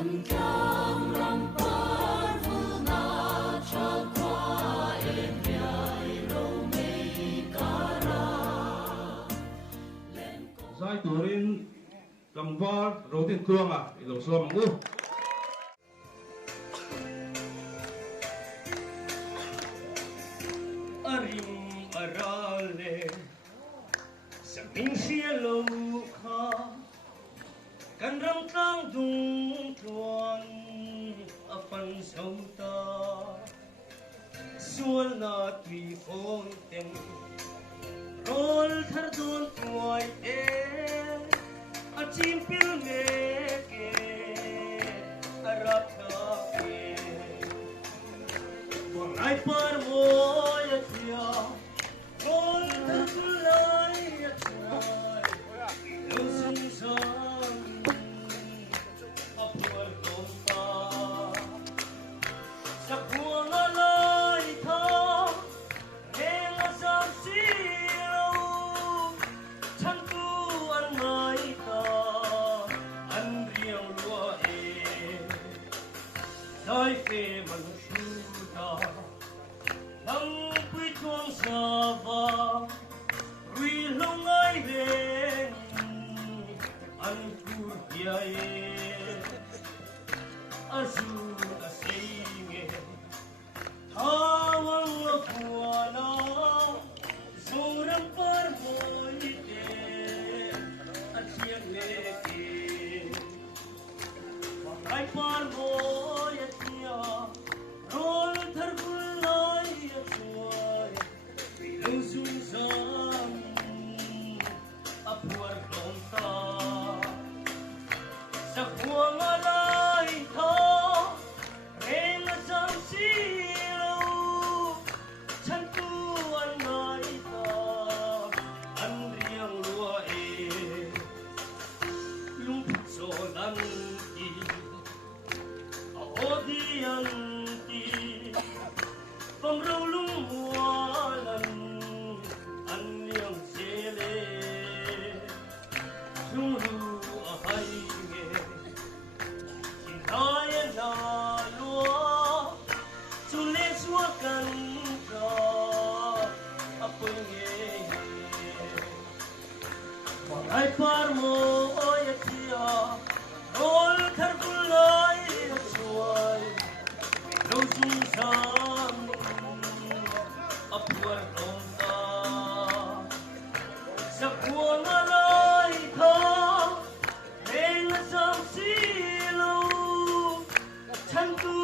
Zai turin gambar rotin tuang ah ilo so mangu. Arim arale sa siya ka kan ram tang dung tuan apan sauta sual na tui fonten rol thar don tuai e a chimpil me ke arap ka ke bon ai par mo ya tia rol thar tulai ya chai lo sin san apur domta sa buang alai tha heng asam si Dai fe manusuta nang pui tuang sava rui longai ren an pur piae azu asinge thawang kuana zoram par moite achiang leke ai par moye rol thar bulai chuai lo sun sam apwar domta sa huang alai tha reng sam silo chan tu an nai ta an riang lua e lung so nan ki odian Pam rau lung mualan an yang sele Suru ahai nge Kinaya na lua Tule suakan ka Apa nge Parai par mo ya tia Rol thar kulai chuai Lo sung sam apwar domta sa buang alai tha heng sam silo chan tu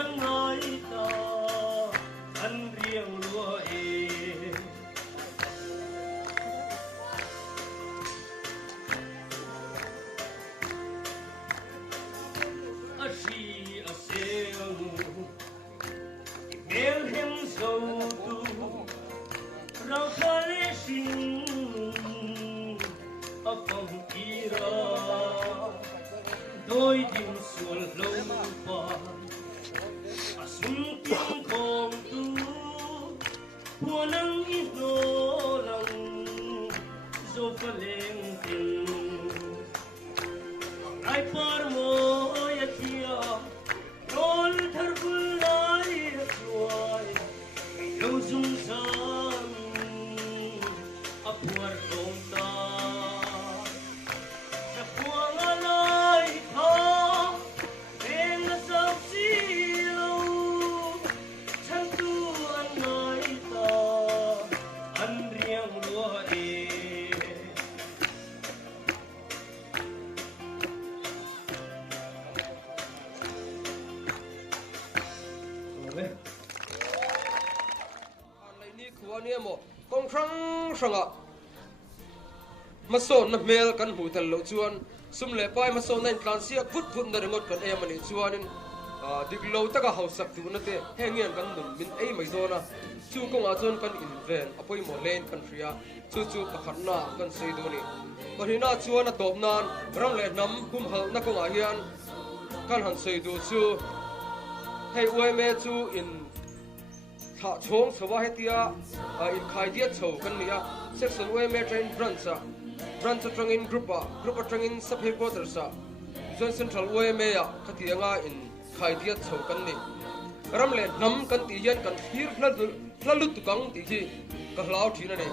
an ngai ta an riang lua e ashi asel mel hem so rau khale shin apam kira doi dim sul lo pa asum kim kong tu puanang ino lang zo paleng tin ai par mo ya kia rol thar bulai chuai lo zum sam apwar domta sa buang alai tha heng sam silo chan tu an nai ta an riang lua e Kuania mo kong sanga mason na mel kan hutal lo chuan sumle pai mason nain tlansia phut na rengot kan emani chuanin diglo taka hausak tu na te hengian kan nun min ei mai zona chu kong a chon kan inven apoi mo len kan ria chu pakhatna kan seidoni kanina chuan a top nan rang le nam kum hal na kong a hian kan han seidu chu hei uai me chu in tha chong sawa hetia in khai dia chho kan nia section uai me train branch trangin group trangin sub headquarters ส่วนเซ็นทรัลเวย์เมียคดีงาอินใครที่จะโชกันนี่รำเล่นน้ำกันตีเย็นกันทีร์พลัดลุตุกังตีที่ก็เล่าทีนั่นเอง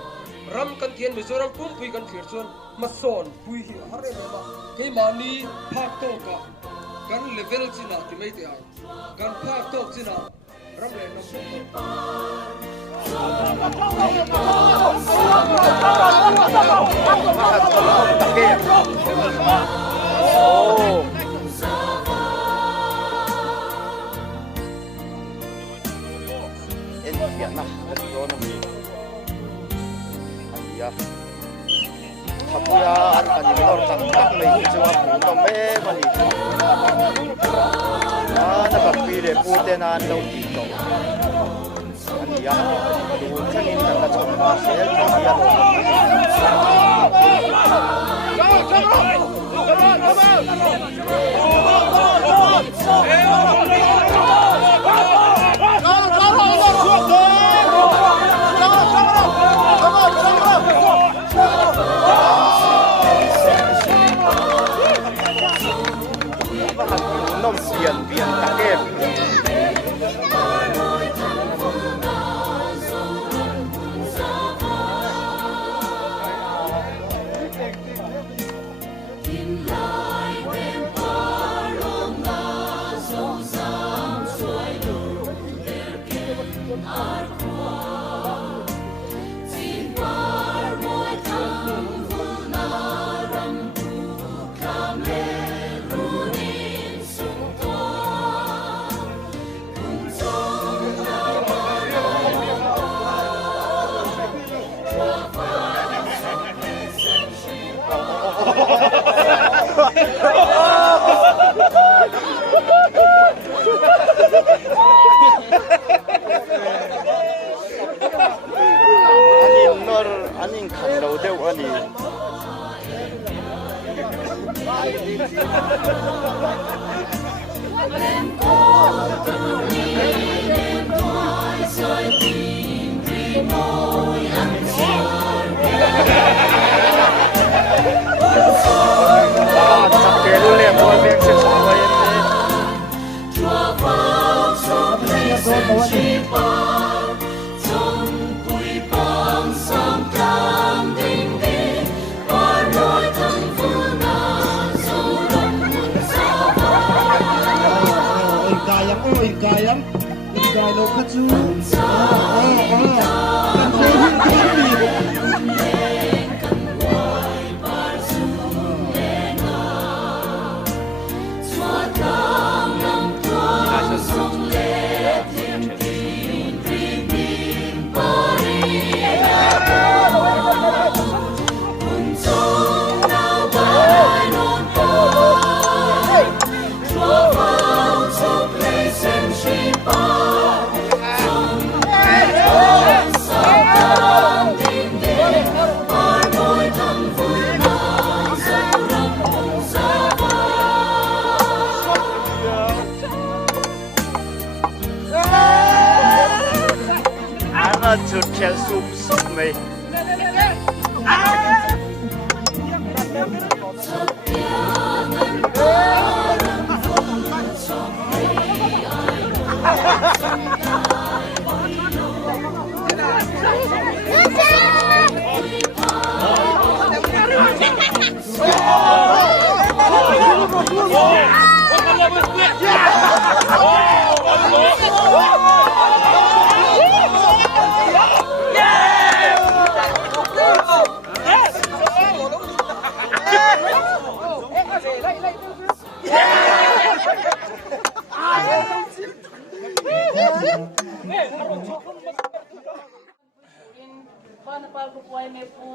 รำกันเทียนมิโซรัมปุ่มปุยกันทีร์ส่วนมาสอนปุยที่ฮาร์เรย์มาเกี่ยมานีภาคโตกะกันเลเวลจีน่าที่ไม่เตียกันภาคโตกจีน่ารำเล่นน้ำนะโดนมีอันนี้ทำยาอันนี้เราตั้งตั้งเลยจะว่าผมต้องเอ๊ะมันอีกนะครับปีเดียพูดแต่นานเราดีต่ออันนี้ดูแค่นี้แต่ละชมมาเสียที่นี่น้องเสียนเบียนตะเก็บอันนี้ขันเราเดียวอันนี้จับเกลูเลี้ยงวัวเลี้ยงเชือกสองไว้Gayam, Gayam, Katsu,จุดแค่ซุ่มซุ่มเลย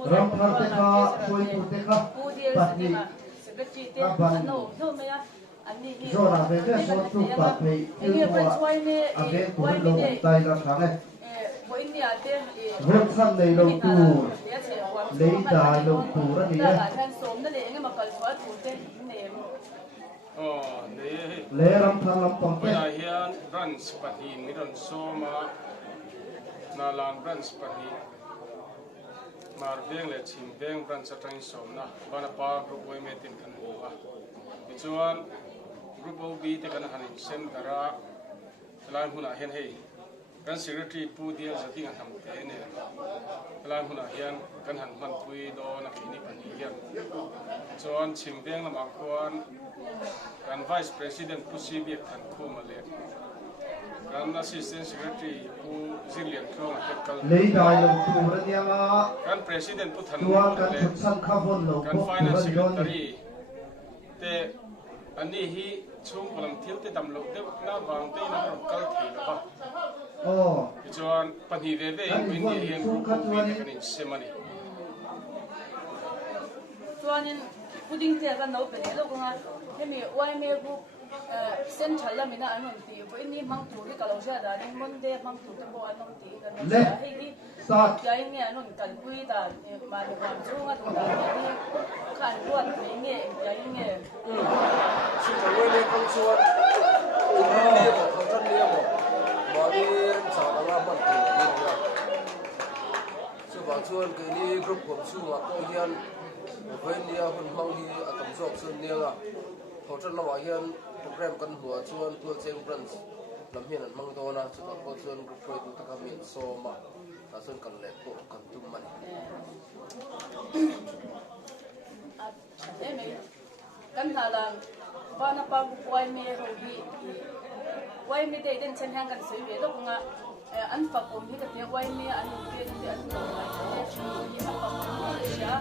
Rampateka, Soiputeka, Patni, Kaban, Zora, Vete, Sotu, Patni, Iltua, Ave, Kuhelo, Taila, Kane, Rotsan, Leilo, Tour, Leida, Leilo, Tour, Nia, Leram, Palam, Pompe, Runs Pahin, Miran Soma, Nalan Runs Pahin. Mar veng le chim veng bran sa train som na bana pa ro boy metin kan ho wa chuan group OB te kan hanin sem dara lan huna hian hei kan secretary pu dia zating ham te ne lan huna hian kan han man pui do na kini pani hian chuan chingdeng lama khuan kan vice president pu CBF kan khu ma le kan assistant secretary pu zilian khong te kal lấy đài lồng tu ra nha mà kan president pu than tua kan thut sang khá vốn lồng kan quốc finance tu ra yon secretary te ani hi chung kolam thil te dam lo te na wang te na kal thei la ba oh chuan pani ve ve in ni hian group OB te kan in semani chuanin puding te kan no pe lo ko nga hemi YMA group central la mina anon ti bo ini mang tu ri ka lo sha da ni monde mang tu te bo anon ti kan no hei hi sát ya nge anon kan pui da ma ni kwam chu nga tu da ni kan ruat ni nge ya nge sự thảo luận này không chuan không đi mà không thân đi mà đi sao mà làm mất tiền đi nữa sự bảo chuan cái đi group của sự mà có hiền với nia hôn mang đi ở tầm dọc xuân nia là hỗ trợ làm hiền program kan hua chuan tua cheng branch lam hian an mang do na chu ta ko chuan group phoi tu taka min so ma ta chuan kan le ko kan tum man kan na lang ba na pa YMA ho hi YMA de den chen hang kan sui ve lo nga an fa kom hi ka te YMA an pe ni an ko mai te chi hi ha pa ko sha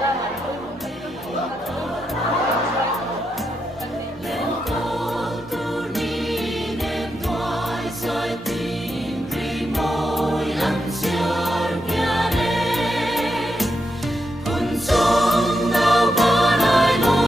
ra ma ko kan